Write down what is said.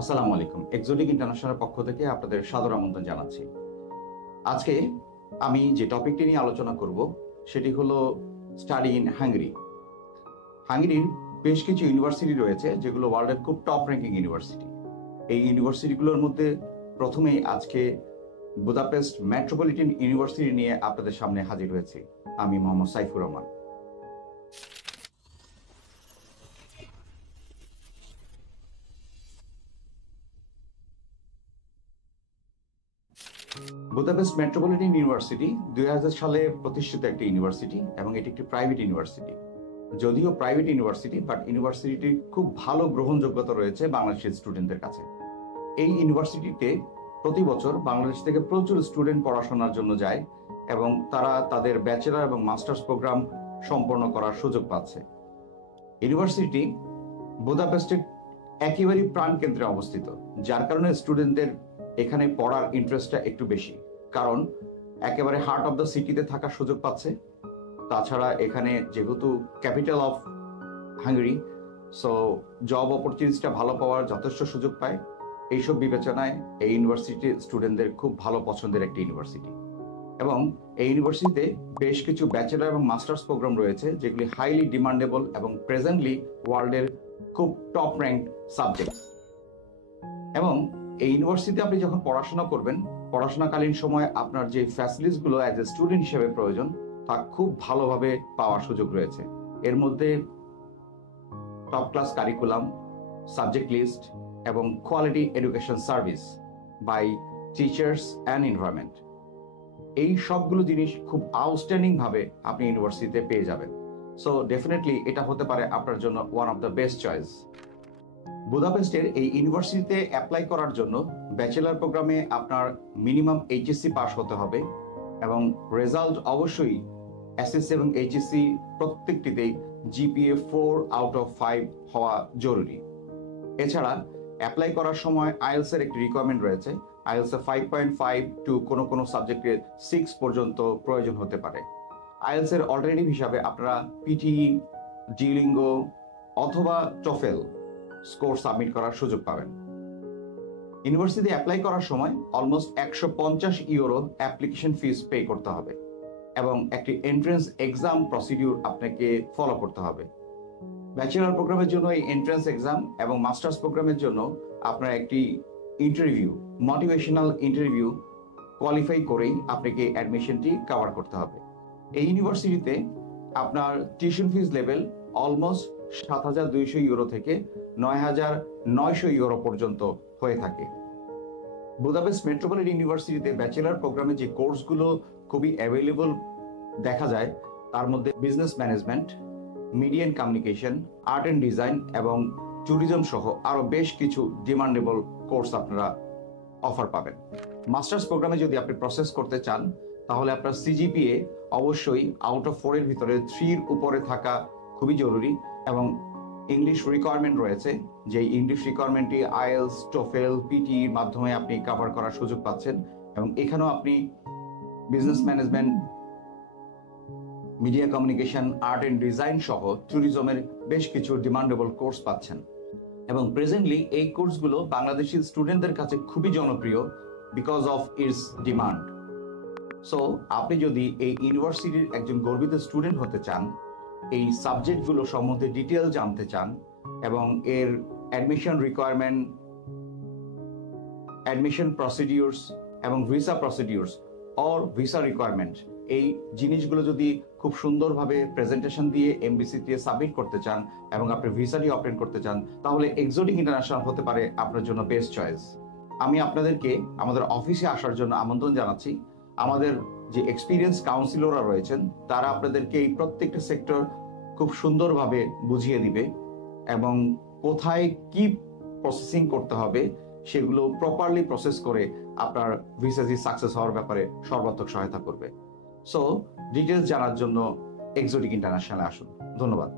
আসসালামু আলাইকুম। Exotic international পক্ষ থেকে আপনাদের সাদর আমন্ত্রণ জানাচ্ছি। আজকে আমি যে টপিকটি নিয়ে আলোচনা করব সেটি হলো স্টাডি ইন হাঙ্গেরি। হাঙ্গেরির বেশ কিছু ইউনিভার্সিটি রয়েছে যেগুলো ওয়ার্ল্ডের খুব টপ র্যাঙ্কিং ইউনিভার্সিটি। এই ইউনিভার্সিটিগুলোর মধ্যে প্রথমেই আজকে বুদাপেস্ট মেট্রোপলিটন ইউনিভার্সিটি নিয়ে আপনাদের সামনে হাজির হয়েছি। আমি Mohammad Saifur Rahman. Budapest metropolitan university 2000 সালে প্রতিষ্ঠিত একটি ইউনিভার্সিটি এবং এটি একটি প্রাইভেট ইউনিভার্সিটি। যদিও প্রাইভেট ইউনিভার্সিটি, বাট ইউনিভার্সিটির খুব ভালো গ্রহণযোগ্যতা রয়েছে বাংলাদেশের স্টুডেন্টদের কাছে। এই ইউনিভার্সিটিতে প্রতি বছর বাংলাদেশ থেকে প্রচুর স্টুডেন্ট পড়াশোনার জন্য যায় এবং তারা তাদের ব্যাচেলর এবং মাস্টার্স প্রোগ্রাম সম্পন্ন করার সুযোগ পাচ্ছে। ইউনিভার্সিটি বুদাপেস্টের একেবারেই প্রাণকেন্দ্রে অবস্থিত, যার কারণে স্টুডেন্টদের এখানে পড়ার ইন্টারেস্টটা একটু বেশি, কারণ একেবারে হার্ট অফ দ্য সিটিতে থাকার সুযোগ পাচ্ছে। তাছাড়া এখানে যেহেতু capital of Hungary, so job অপরচুনিটিসটা ভালো পাওয়ার যথেষ্ট সুযোগ পায়। এইসব বিবেচনায় এই ইউনিভার্সিটি স্টুডেন্টদের খুব ভালো পছন্দের একটি ইউনিভার্সিটি এবং এই ইউনিভার্সিটিতে বেশ কিছু ব্যাচেলর এবং মাস্টার্স প্রোগ্রাম রয়েছে যেগুলি হাইলি ডিমান্ডেবল এবং প্রেজেন্টলি ওয়ার্ল্ডের খুব টপ র্যাঙ্ক সাবজেক্ট। এবং এই ইউনিভার্সিটিতে আপনি যখন পড়াশোনা করবেন, পড়াশোনাকালীন সময় আপনার যে ফ্যাসিলিটিসগুলো অ্যাজ এ স্টুডেন্ট হিসেবে প্রয়োজন তা খুব ভালোভাবে পাওয়ার সুযোগ রয়েছে। এর মধ্যে top class curriculum, subject list এবং quality education service by teachers and environment, এই সবগুলো জিনিস খুব আউটস্ট্যান্ডিং ভাবে আপনি ইউনিভার্সিটিতে পেয়ে যাবেন। সো ডেফিনেটলি এটা হতে পারে আপনার জন্য one of the best choice. বুদাপেস্টের এই ইউনিভার্সিটিতে অ্যাপ্লাই করার জন্য ব্যাচেলার প্রোগ্রামে আপনার মিনিমাম এইচএসসি পাস হতে হবে এবং রেজাল্ট অবশ্যই এসএসসি এবং এইচএসসি প্রত্যেকটিতেই জিপিএ 4/5 হওয়া জরুরি। এছাড়া অ্যাপ্লাই করার সময় আইএলস এর একটি রিকোয়ারমেন্ট রয়েছে। আইএলস এ 5.5 টু কোনো সাবজেক্টে 6 পর্যন্ত প্রয়োজন হতে পারে। আইএলস এর অল্টারনেটিভ হিসাবে আপনারা পিটিই, জিলিঙ্গো অথবা টফেল স্কোর সাবমিট করার সুযোগ পাবেন। ইউনিভার্সিটি অ্যাপ্লাই করার সময় almost 150 euro application fees pay করতে হবে এবং একটি এন্ট্রান্স এক্সাম প্রসিডিউর আপনাকে ফলো করতে হবে। ব্যাচেলর প্রোগ্রামের জন্য এই এন্ট্রান্স এক্সাম এবং মাস্টার্স প্রোগ্রামের জন্য আপনার একটি ইন্টারভিউ, মোটিভেশনাল ইন্টারভিউ কোয়ালিফাই করেই আপনাকে অ্যাডমিশনটি কভার করতে হবে। এই ইউনিভার্সিটিতে আপনার tuition fees level almost 7,200 euro থেকে 9,900 ইউরো পর্যন্ত হয়ে থাকে। বুদাপেস্ট মেট্রোপলিটন ইউনিভার্সিটিতে ব্যাচেলর প্রোগ্রামে যে কোর্সগুলো খুবই অ্যাভেলেবল দেখা যায় তার মধ্যে business management, media and communication, art and design এবং ট্যুরিজম সহ আরো বেশ কিছু ডিমান্ডেবল কোর্স আপনারা অফার পাবেন। মাস্টার্স প্রোগ্রামে যদি আপনি প্রসেস করতে চান তাহলে আপনার সিজিপিএ অবশ্যই আউট অফ 4 এর ভিতরে 3 এর উপরে থাকা খুবই জরুরি এবং ইংলিশ রিকোয়ারমেন্ট রয়েছে, যে ইংলিশ রিকোয়ারমেন্টটি আইএলস, টোফেল, পিটির মাধ্যমে আপনি কভার করার সুযোগ পাচ্ছেন এবং এখানেও আপনি business management, media communication, art and design সহ ট্যুরিজমের বেশ কিছু ডিমান্ডেবল কোর্স পাচ্ছেন এবং প্রেজেন্টলি এই কোর্সগুলো বাংলাদেশি স্টুডেন্টদের কাছে খুবই জনপ্রিয় because of its demand. So আপনি যদি এই ইউনিভার্সিটির একজন গর্বিত স্টুডেন্ট হতে চান, এই সাবজেক্টগুলো সম্বন্ধে ডিটেল জানতে চান এবং এর অ্যাডমিশন রিকোয়ারমেন্ট, অ্যাডমিশন প্রসিডিউরস এবং visa procedures or visa requirement, এই জিনিসগুলো যদি খুব সুন্দরভাবে প্রেজেন্টেশন দিয়ে এমবিসিতে সাবমিট করতে চান এবং আপনি ভিসাটি অবটেন করতে চান, তাহলে এক্সোটিক ইন্টারন্যাশনাল হতে পারে আপনার জন্য বেস্ট চয়েস। আমি আপনাদেরকে আমাদের অফিসে আসার জন্য আমন্ত্রণ জানাচ্ছি। আমাদের যে এক্সপিরিয়েন্স কাউন্সিলররা রয়েছেন তারা আপনাদেরকে এই প্রত্যেকটা সেক্টর খুব সুন্দরভাবে বুঝিয়ে দিবে এবং কোথায় কি প্রসেসিং করতে হবে সেগুলো প্রপারলি প্রসেস করে আপনার ভিসাজি সাকসেস হওয়ার ব্যাপারে সর্বাত্মক সহায়তা করবে। সো ডিটেলস জানার জন্য এক্সোটিক ইন্টারন্যাশনালে আসুন। ধন্যবাদ।